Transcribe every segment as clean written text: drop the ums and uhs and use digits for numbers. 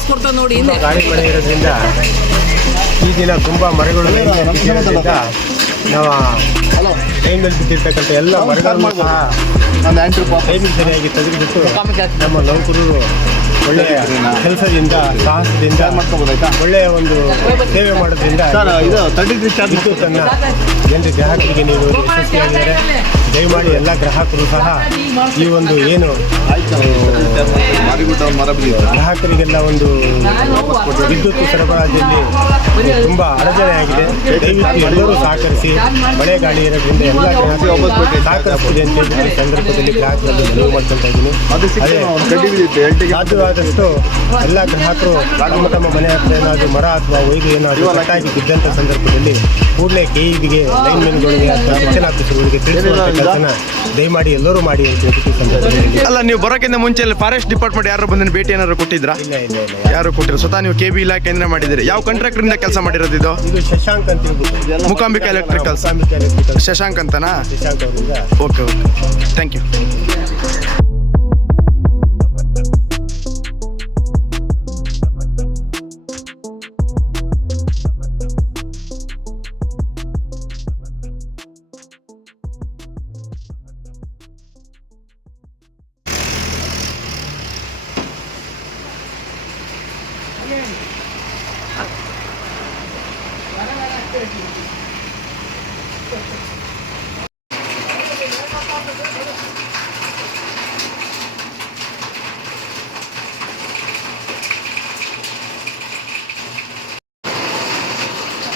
ವಾಪಸ್ ಕೊಡ್ತಾನೆ ನೋಡಿ. ಗಾಳಿ ಮಳೆ ಇರೋದ್ರಿಂದ ಈ ದಿನ ತುಂಬ ಮರಗಳು ಇರೋದ್ರಿಂದ ನಾವು ಟೈಮಲ್ಲಿ ಬಿದ್ದಿರ್ತಕ್ಕಂಥ ಎಲ್ಲ ಮರಗಳನ್ನು ಸಹ ಟೈಮಿಗೆ ಸರಿಯಾಗಿ ತೆಗೆದುಬಿಟ್ಟು ನಮ್ಮ ನೌಕರರು ಒಳ್ಳೆಯ ಕೆಲಸದಿಂದ ಸಾಹಸದಿಂದ ಒಳ್ಳೆಯ ಒಂದು ಸೇವೆ ಮಾಡೋದ್ರಿಂದ ವಿದ್ಯುತ್ತನ್ನು ಜನರು ಗ್ರಾಹಕರಿಗೆ ನೀಡುವುದು ಯಶಸ್ವಿಯಾಗಿದ್ದಾರೆ. ದಯಮಾಡಿ ಎಲ್ಲ ಗ್ರಾಹಕರು ಸಹ ಈ ಒಂದು ಏನು ಗ್ರಾಹಕರಿಗೆಲ್ಲ ಒಂದು ವಿದ್ಯುತ್ ಸರಬರಾಜಲ್ಲಿ ತುಂಬ ಅಡಚಣೆಯಾಗಿದೆ. ದಯವಿಟ್ಟು ಎಲ್ಲರೂ ಸಹಕರಿಸಿ. ಮಳೆ ಗಾಳಿ ಇರೋದ್ರಿಂದ ಎಲ್ಲ ಗ್ರಾಹಕರು ಸಹಕರಿಸಿದೆ ಅಂತ ಹೇಳಿ ಸಂದರ್ಭದಲ್ಲಿ ಗ್ರಾಹಕರಲ್ಲಿ ಮನವಿ ಮಾಡ್ಕೊಳ್ತಾ ಇದ್ದೀನಿ. ಸಾಧ್ಯವಾದಷ್ಟು ಎಲ್ಲ ಗ್ರಾಹಕರು ತಮ್ಮ ಮನೆ ಹತ್ರ ಏನಾದರೂ ಮರ ಅಥವಾ ಒಯ್ದು ಏನಾದರೂ ಕಟ್ಟಾಗಿ ಬಿದ್ದಂಥ ಸಂದರ್ಭದಲ್ಲಿ ಕೂಡಲೇ ಕೆಇಬಿಗೆ ಲೈನ್ಮೆನ್ಗಳಿಗೆ ಅಥವಾ ಸೆಕ್ಷನ್ ಆಫೀಸರ್ಗಳಿಗೆ ತಿಳಿಸುವಂಥ ಕೆಲಸನ ದಯಮಾಡಿ ಎಲ್ಲರೂ ಮಾಡಿ ಅಂತ ಹೇಳಿ ಸಂದರ್ಭದಲ್ಲಿ. ಅಲ್ಲ, ನೀವು ಬರೋಕ್ಕಿಂತ ಮುಂಚೆ ಫಾರೆಸ್ಟ್ ಡಿಪಾರ್ಟ್ಮೆಂಟ್ ಯಾರು ಬಂದು ಭೇಟಿ ಏನಾದ್ರು ಕೊಟ್ಟಿದ್ರಾ? ಇಲ್ಲ ಇಲ್ಲ ಇಲ್ಲ, ಯಾರು ಕೊಟ್ಟಿರೋ? ಸ್ವತಃ ನೀವು ಕೆಬಿ ಇಲಾಖೆಯಿಂದ ಮಾಡಿದ್ದೀರಿ. ಯಾವ ಕಾಂಟ್ರಾಕ್ಟರಿಂದ ಕೆಲಸ ಮಾಡಿರೋದು ಇದು? ಇದು ಶಶಾಂಕ್ ಅಂತ ಹೇಳ್ಬಿಟ್ಟು ಮೂಕಾಂಬಿಕಾ ಎಲೆಕ್ಟ್ರಿಕಲ್ಸ್. ಶಶಾಂಕ್ ಅಂತನಾ? ಶಶಾಂಕ್ ಅವರಿಂದ. Okay okay, thank you.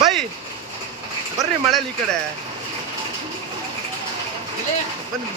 Bye ಬರ್ರಿ, ಮಳೆಲಿ ಈ ಕಡೆ ಬನ್ನಿ.